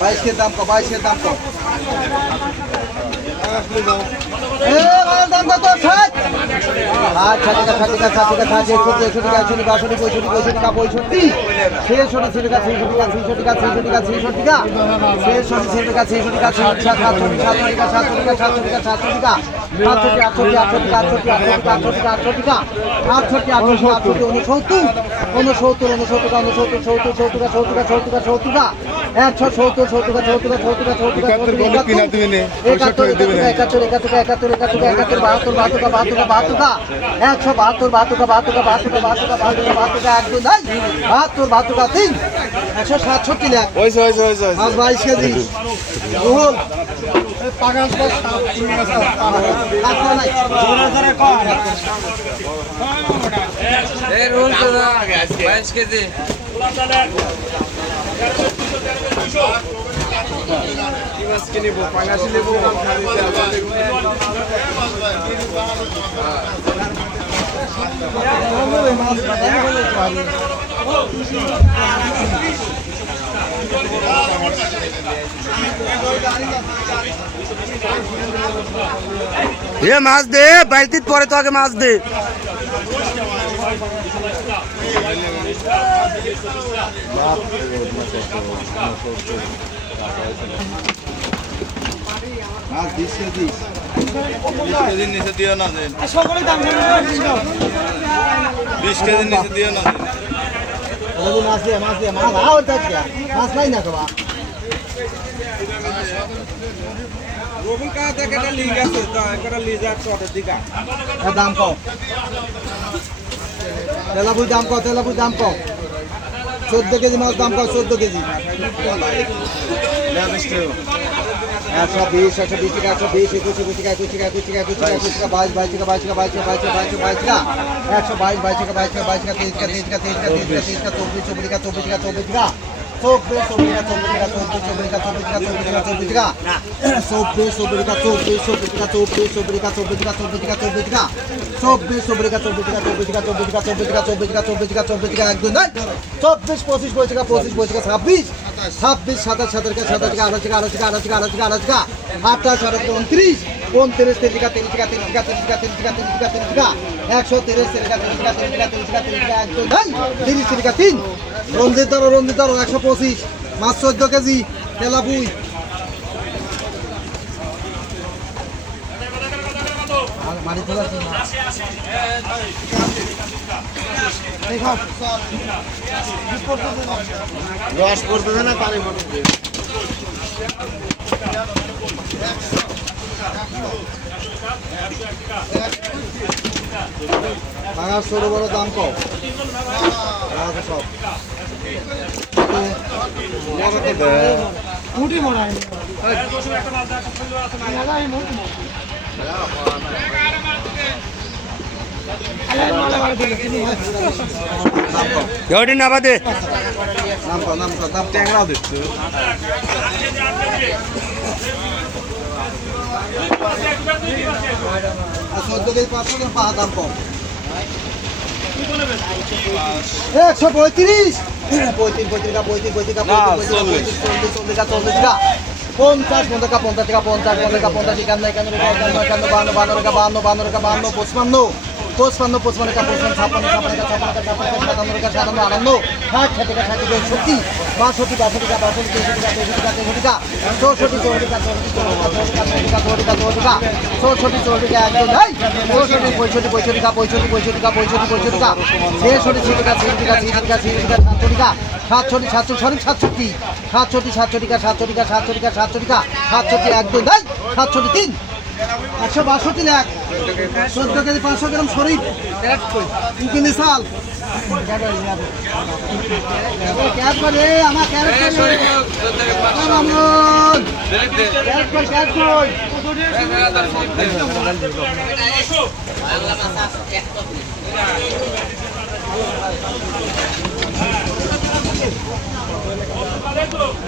বাইশের দাম কো বাইশের দাম কো। দাম কত? আচ্ছা ঠিক আছে ঠিক আছে ঠিক আছে একষট্টি একষট্টি একষট্টি বাষট্টি পঁয়ষট্টি পঁয়ষট্টি টাকা পঁয়ষট্টি ছেষট্টি ছেষট্টি ছেষট্টি টাকা ছেষট্টি টাকা ছেষট্টি টাকা ছেষট্টি টাকা ছেষট্টি টাকা ছেষট্টি টাকা ছেষট্টি টাকা সাতষট্টি সাতষট্টি টাকা সাতষট্টি টাকা সাতষট্টি টাকা সাতষট্টি আটষট্টি আটষট্টি আটষট্টি আটষট্টি টাকা আটষট্টি আটষট্টি আটষট্টি উনসত্তর উনসত্তর উনসত্তর উনসত্তর সত্তর সত্তর সত্তর সত্তর সত্তর সত্তর সত্তর একশো বাহাত্তর বাহাত্তর বাহাত্তর বাহাত্তর বাহাত্তর বাহাত্তর বাহাত্তর একদম নাই বাহাত্তর বাহাত্তর তিন একশো সাতষট্টি লাখ বাইশ কেজি রোহন বাইশ কেজি কেজি এ মাছ দে বালতিত পরে তো আগে মাছ দে। মাছ বিশ কেজির নিচে দিও না ওগুলো মাছ দিয়ে মাছ দিয়ে মাছ আও মাছ লাই না কবা রোবন কা থেকে একটা একটা লিজ আছে ওটা দাম কও তেলাপুর দাম কম তেলাপুর দাম কম চোদ্দ কেজি মাছ দাম কম চোদ্দ কেজি। একশো বিশ একশো বিশ টাকা, একশো বিশ, একুশ একুশ টাকা একুশ টাকা একুশ টাকা একুশ টাকা একুশ টাকা, বাইশ বাইশ টাকা বাইশ টাকা বাইশ টাকা বাইশ টাকা বাইশ টাকা বাইশ টাকা, একশো বাইশ বাইশ টাকা বাইশ টাকা বাইশ টাকা, তেইশ টাকা তেইশ টাকা তেইশ টাকা তেইশ টাকা তেইশ টাকা চব্বিশ টাকা চব্বিশ টাকা চব্বিশ টাকা। চব্বিশ চব্বিশ টাকা চব্বিশ টাকা চব্বিশ চব্বিশ টাকা চব্বিশ টাকা চব্বিশ টাকা চব্বিশ টাকা চব্বিশ চব্বিশ টাকা চব্বিশ চব্বিশ টাকা চব্বিশ চব্বিশ টাকা চব্বিশ টাকা চব্বিশ টাকা চব্বিশ চব্বিশ চব্বিশ টাকা চব্বিশ টাকা চব্বিশ টাকা চব্বিশ চব্বিশ টাকা চব্বিশ টাকা চব্বিশ টাকা চব্বিশ টাকা একদম নয় চব্বিশ পঁচিশ পঁচিশ টাকা পঁচিশ পঁচিশ ছাব্বিশ ছাব্বিশ সাতাশ সাতাশ সাতাশ আঠাশ আঠাশ আঠাশ আঠাশ আঠাশ আঠাশ আঠাশ উনত্রিশ উনত্রিশ তিরিশ তিরিশ তিরিশ তিরিশ তিরিশ তিরিশ তিরিশ তিরিশ তিরিশ একশো তিরিশ তিরিকা তিরিকা তিরিকা তিরিকা তিরিশ তিরিকা তিন। রঞ্জিত ধরো রঞ্জিত ধরো, একশো পঁচিশ। মাছ চোদ্দ কেজি তেলাপুই মারি না, পানি ভাঙার ছোট বড় দাম কম। সব। মুটি মনে হয় নাবা দে নাম কর দাম ট্যাংরাও দিচ্ছ একশো পঁয়ত্রিশ পঁয়ত্রিশ পঁয়ত্রিশ পঁয়ত্রিশ পঁয়ত্রিশ পঁয়ত্রিশ চল্লিশ চল্লিশ টাকা পঞ্চাশ পঞ্চাশ পঞ্চাশ টাকা পঞ্চাশ পঞ্চাশ পঞ্চাশ একান্ন একান্ন একান্ন একান্ন বান্ন বান্ন টাকা বান্ন বান্ন টাকা বান্ন পঁচপান্ন পঁচপান্ন পঁচপান্ন টাকা পঁচপান্ন ছাপ্পান্ন ছাপ্পান্ন টাকা ছাপ্পান্ন টাকা ছাপ্পান্ন টাকা সাতান্ন আটান্ন ষাট ষাট টাকা ষাট টাকা সত্যি বাষট্টি বাষট্টি টাকা বাষট্টি তেষট্টি টাকা তেষট্টি টাকা তেষট্টি টাকা চৌষট্টি চৌষট্টি টাকা চৌষট্টি চৌষট্টি টাকা চৌষট্টি একদম নাই তিন একশো বাষট্টি লাখ। চোদ্দ কেজি পাঁচশো গ্রাম শরীফ। তিন সাল আমার ক্যারেক্টার ক্যারেক্টার ক্যারেক্টার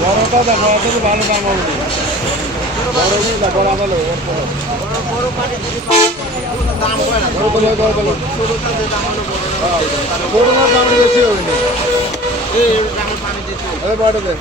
বড়টা দেখো এত ভালো দাম হবে বড় নিয়ে দেখো ভালো বড় বড় বড় বড় বড় না দাম বেশি হবে না এই বড় দে